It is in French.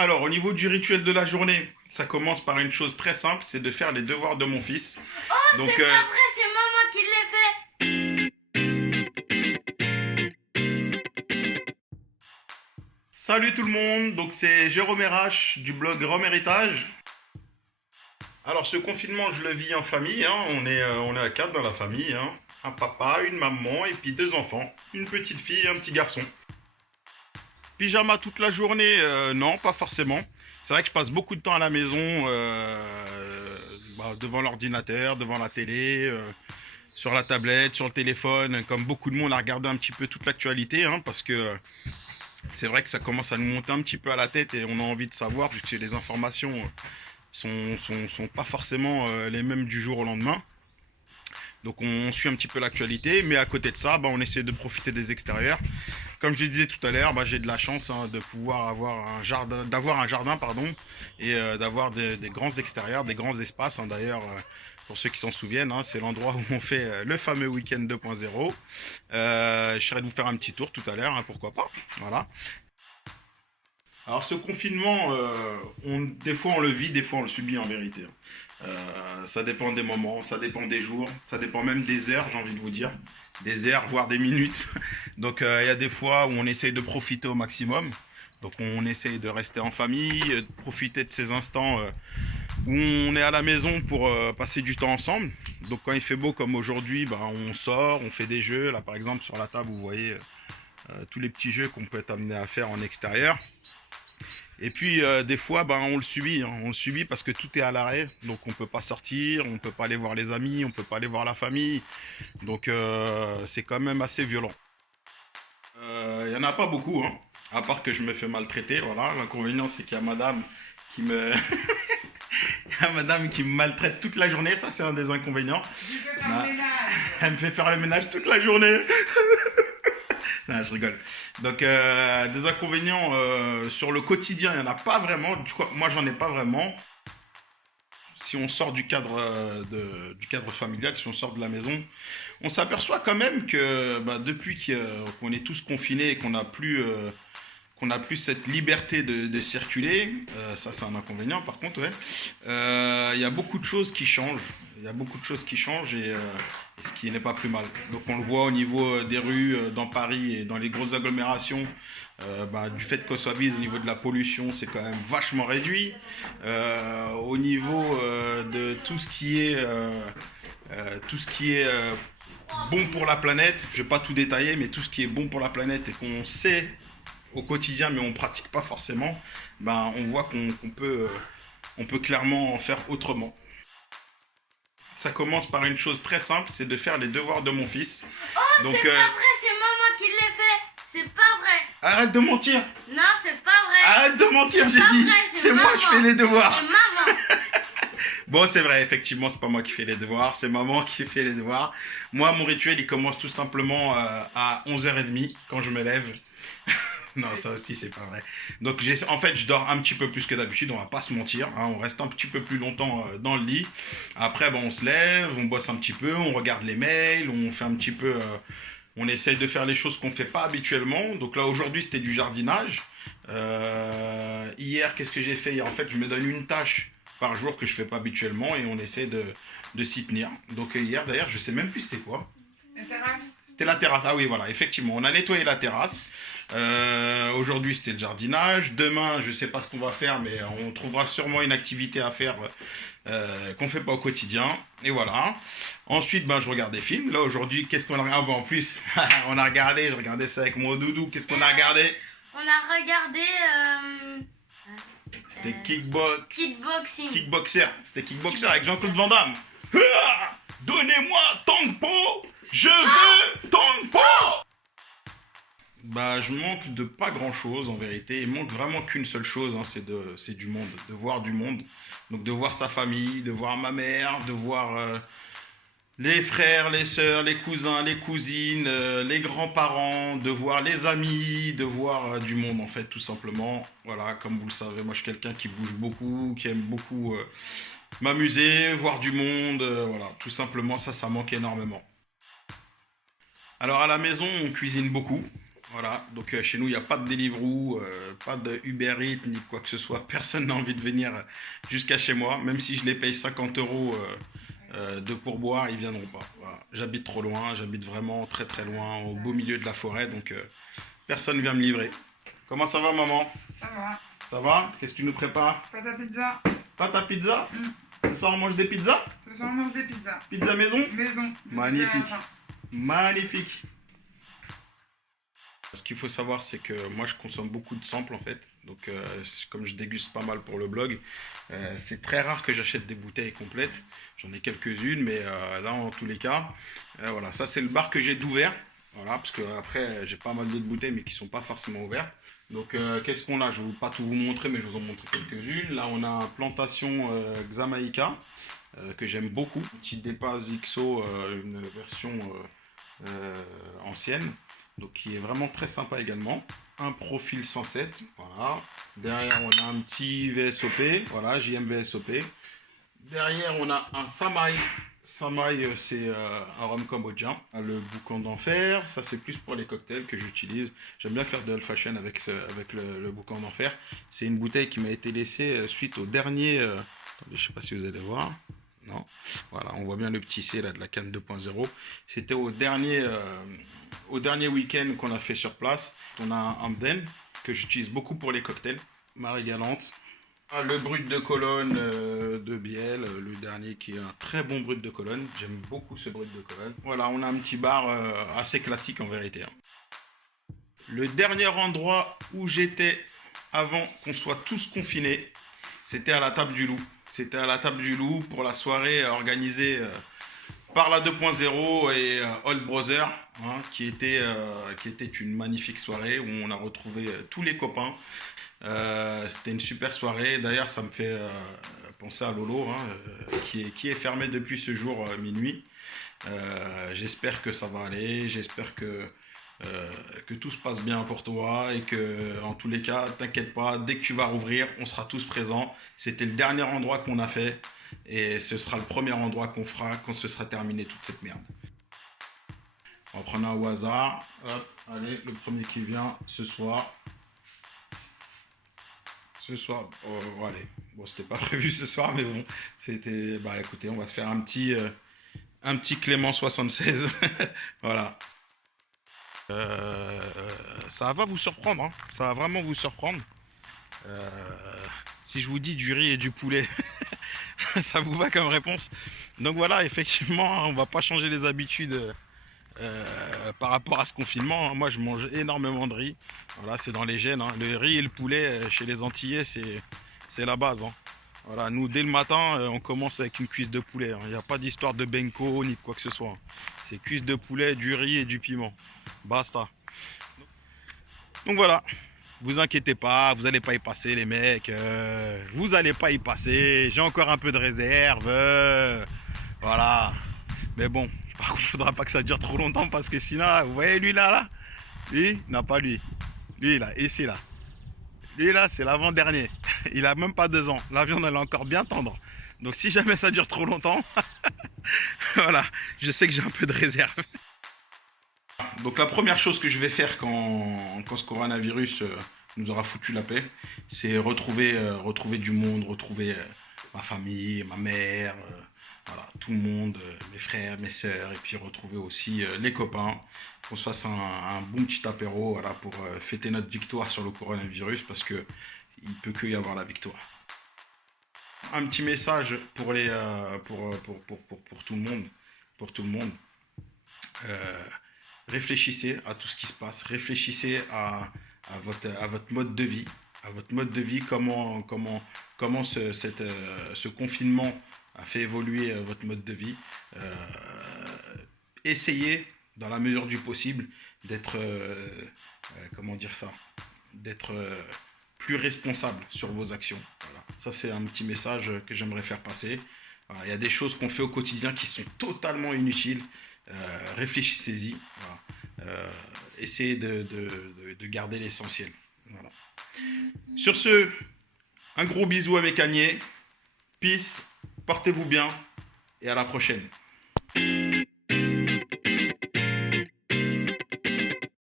Alors, au niveau du rituel de la journée, ça commence par une chose très simple, c'est de faire les devoirs de mon fils. Oh, Donc, c'est pas vrai, c'est maman qui l'a fait. salut tout le monde, donc c'est Jérôme RH du blog Rome Héritage. Alors, ce confinement, je le vis en famille, hein. On est à quatre dans la famille, hein. Un papa, une maman et puis deux enfants, une petite fille et un petit garçon. Pyjama toute la journée, non, pas forcément. C'est vrai que je passe beaucoup de temps à la maison, devant l'ordinateur, devant la télé, sur la tablette, sur le téléphone, comme beaucoup de monde à regarder un petit peu toute l'actualité, hein, parce que c'est vrai que ça commence à nous monter un petit peu à la tête et on a envie de savoir, puisque les informations sont pas forcément les mêmes du jour au lendemain. Donc on suit un petit peu l'actualité, mais à côté de ça, on essaie de profiter des extérieurs. Comme je le disais tout à l'heure, j'ai de la chance, hein, de pouvoir avoir d'avoir un jardin, pardon, et d'avoir des grands extérieurs, des grands espaces, hein. D'ailleurs, pour ceux qui s'en souviennent, hein, c'est l'endroit où on fait le fameux week-end 2.0. Je serai de vous faire un petit tour tout à l'heure, hein, pourquoi pas. Voilà. Alors ce confinement, des fois on le vit, des fois on le subit en vérité, hein. Ça dépend des moments, ça dépend des jours, ça dépend même des heures, j'ai envie de vous dire. Des heures, voire des minutes. Donc il y a des fois où on essaye de profiter au maximum. Donc on essaye de rester en famille, de profiter de ces instants où on est à la maison pour passer du temps ensemble. Donc quand il fait beau comme aujourd'hui, on sort, on fait des jeux. Là par exemple sur la table vous voyez tous les petits jeux qu'on peut être amené à faire en extérieur. Et puis des fois, on le subit, hein. On le subit parce que tout est à l'arrêt, donc on peut pas sortir, on peut pas aller voir les amis, on peut pas aller voir la famille, donc c'est quand même assez violent. Il y en a pas beaucoup, hein. À part que je me fais maltraiter, voilà. L'inconvénient c'est qu'il y a madame qui me, il y a madame qui me maltraite toute la journée, ça c'est un des inconvénients. Bah, elle me fait faire le ménage toute la journée. Non, je rigole. Donc, des inconvénients sur le quotidien, il n'y en a pas vraiment. Moi, j'en ai pas vraiment. Si on sort du cadre, du cadre familial, si on sort de la maison, on s'aperçoit quand même que depuis qu'on est tous confinés et qu'on n'a plus cette liberté de circuler, ça c'est un inconvénient par contre, ouais. Il y a beaucoup de choses qui changent. Il y a beaucoup de choses qui changent et ce qui n'est pas plus mal. Donc on le voit au niveau des rues dans Paris et dans les grosses agglomérations, du fait qu'on soit vide, au niveau de la pollution, c'est quand même vachement réduit. Au niveau de tout ce qui est bon pour la planète, je ne vais pas tout détailler, mais tout ce qui est bon pour la planète et qu'on sait au quotidien, mais on ne pratique pas forcément, on voit on peut clairement en faire autrement. Ça commence par une chose très simple, c'est de faire les devoirs de mon fils. Oh, Donc, c'est pas vrai, c'est maman qui l'a fait. C'est pas vrai. arrête de mentir. Non, c'est pas vrai. Arrête de mentir, j'ai pas dit. vrai, C'est moi qui fais les C'est devoirs. maman. Bon, c'est vrai, effectivement, c'est pas moi qui fais les devoirs, c'est maman qui fait les devoirs. Moi, mon rituel, il commence tout simplement à 11h30 quand je me lève. Non, ça aussi, c'est pas vrai. Donc, en fait, je dors un petit peu plus que d'habitude, on va pas se mentir, hein. On reste un petit peu plus longtemps dans le lit. Après, on se lève, on bosse un petit peu, on regarde les mails, on fait un petit peu... on essaye de faire les choses qu'on fait pas habituellement. Donc là, aujourd'hui, c'était du jardinage. Hier, qu'est-ce que j'ai fait? En fait, je me donne une tâche par jour que je fais pas habituellement et on essaie de s'y tenir. Donc hier, d'ailleurs, je sais même plus c'était quoi. La terrasse. C'était la terrasse. Ah oui, voilà, effectivement, on a nettoyé la terrasse. Aujourd'hui, c'était le jardinage. Demain, je sais pas ce qu'on va faire, mais on trouvera sûrement une activité à faire qu'on fait pas au quotidien. Et voilà. Ensuite, je regarde des films. Là, aujourd'hui, qu'est-ce qu'on a regardé? En plus, je regardais ça avec mon doudou. Qu'est-ce qu'on a regardé? On a regardé C'était Kickboxing. Kickboxer. C'était Kickboxer avec Jean-Claude Van Damme. Ah, donnez-moi tant de peau. Je veux tant de peau. Je manque de pas grand chose en vérité. Il manque vraiment qu'une seule chose, hein, c'est du monde, de voir du monde. Donc de voir sa famille, de voir ma mère, de voir les frères, les sœurs, les cousins, les cousines, les grands-parents, de voir les amis, de voir du monde en fait, tout simplement. Voilà, comme vous le savez, moi je suis quelqu'un qui bouge beaucoup, qui aime beaucoup m'amuser, voir du monde, voilà, tout simplement ça manque énormément. Alors à la maison, on cuisine beaucoup. Voilà, donc chez nous, il n'y a pas de Deliveroo, pas de Uber Eats, ni quoi que ce soit. Personne n'a envie de venir jusqu'à chez moi. Même si je les paye 50 euros de pourboire, ils viendront pas. Voilà. J'habite trop loin, j'habite vraiment très très loin, au beau milieu de la forêt, donc personne ne vient me livrer. Comment ça va, maman? Ça va. Ça va? Qu'est-ce que tu nous prépares? Pâte à pizza. Pâte à pizza? Ce soir, on mange des pizzas? Ce soir, on mange des pizzas. Pizza maison? Maison. Magnifique. Magnifique. Ce qu'il faut savoir, c'est que moi, je consomme beaucoup de samples, en fait. Donc, comme je déguste pas mal pour le blog, c'est très rare que j'achète des bouteilles complètes. J'en ai quelques-unes, mais là, en tous les cas, voilà. Ça, c'est le bar que j'ai d'ouvert. Voilà, parce que après, j'ai pas mal d'autres bouteilles, mais qui sont pas forcément ouvertes. Donc, qu'est-ce qu'on a? Je ne vais pas tout vous montrer, mais je vais vous en montrer quelques-unes. Là, on a un plantation Xamaïca, que j'aime beaucoup. Petit dépasse XO, une version ancienne. Donc qui est vraiment très sympa également. Un profil 107, voilà. Derrière on a un petit VSOP, voilà, JM VSOP. Derrière on a un Samaï. Samaï c'est un rhum cambodgien. Le boucan d'enfer, ça c'est plus pour les cocktails que j'utilise. J'aime bien faire de old fashion avec le boucan d'enfer. C'est une bouteille qui m'a été laissée suite au dernier... attendez, je sais pas si vous allez voir. Non, voilà, on voit bien le petit C là de la canne 2.0. C'était au dernier week-end qu'on a fait sur place. On a un Hamden que j'utilise beaucoup pour les cocktails. Marie Galante. Ah, le brut de Cologne de Biel, le dernier qui est un très bon brut de Cologne. J'aime beaucoup ce brut de Cologne. Voilà, on a un petit bar assez classique en vérité. Le dernier endroit où j'étais avant qu'on soit tous confinés, c'était à la Table du Loup. C'était à la Table du Loup pour la soirée organisée par la 2.0 et Old Brother, hein, qui était une magnifique soirée où on a retrouvé tous les copains. C'était une super soirée. D'ailleurs, ça me fait penser à Lolo, hein, qui est fermé depuis ce jour minuit. J'espère que ça va aller. J'espère que tout se passe bien pour toi et que, en tous les cas, t'inquiète pas, dès que tu vas rouvrir, on sera tous présents. C'était le dernier endroit qu'on a fait et ce sera le premier endroit qu'on fera quand ce sera terminé toute cette merde. On va prendre un au hasard. Hop, allez, le premier qui vient ce soir. Ce soir, oh, allez, bon, c'était pas prévu ce soir, mais bon, c'était, bah écoutez, on va se faire un petit Clément 76, voilà. Ça va vous surprendre, hein. Ça va vraiment vous surprendre. Si je vous dis du riz et du poulet, ça vous va comme réponse? Donc voilà, effectivement, on va pas changer les habitudes par rapport à ce confinement. Moi, je mange énormément de riz. Voilà, c'est dans les gènes, hein. Le riz et le poulet, chez les Antillais, c'est la base, hein. Voilà, nous, dès le matin, on commence avec une cuisse de poulet, hein. Il n'y a pas d'histoire de benko ni de quoi que ce soit. C'est cuisse de poulet, du riz et du piment. Basta. Donc voilà, vous inquiétez pas, vous n'allez pas y passer les mecs, vous n'allez pas y passer, j'ai encore un peu de réserve, voilà. Mais bon, par contre, il ne faudra pas que ça dure trop longtemps parce que sinon, vous voyez lui là, lui, non pas lui, lui là, ici là. Lui là, c'est l'avant-dernier, il a même pas 2 ans, la viande elle est encore bien tendre. Donc si jamais ça dure trop longtemps, voilà, je sais que j'ai un peu de réserve. Donc la première chose que je vais faire quand ce coronavirus nous aura foutu la paix, c'est retrouver du monde, retrouver ma famille, ma mère, voilà, tout le monde, mes frères, mes sœurs, et puis retrouver aussi les copains, qu'on se fasse un bon petit apéro, voilà, pour fêter notre victoire sur le coronavirus, parce que il peut que y avoir la victoire. Un petit message pour tout le monde, réfléchissez à tout ce qui se passe, réfléchissez à votre mode de vie, comment ce confinement a fait évoluer votre mode de vie. Essayez, dans la mesure du possible, d'être, plus responsable sur vos actions. Voilà. Ça, c'est un petit message que j'aimerais faire passer. Voilà. Il y a des choses qu'on fait au quotidien qui sont totalement inutiles. Réfléchissez-y. Voilà. Essayez de garder l'essentiel. Voilà. Sur ce, un gros bisou à mes cagners. Peace, portez-vous bien et à la prochaine.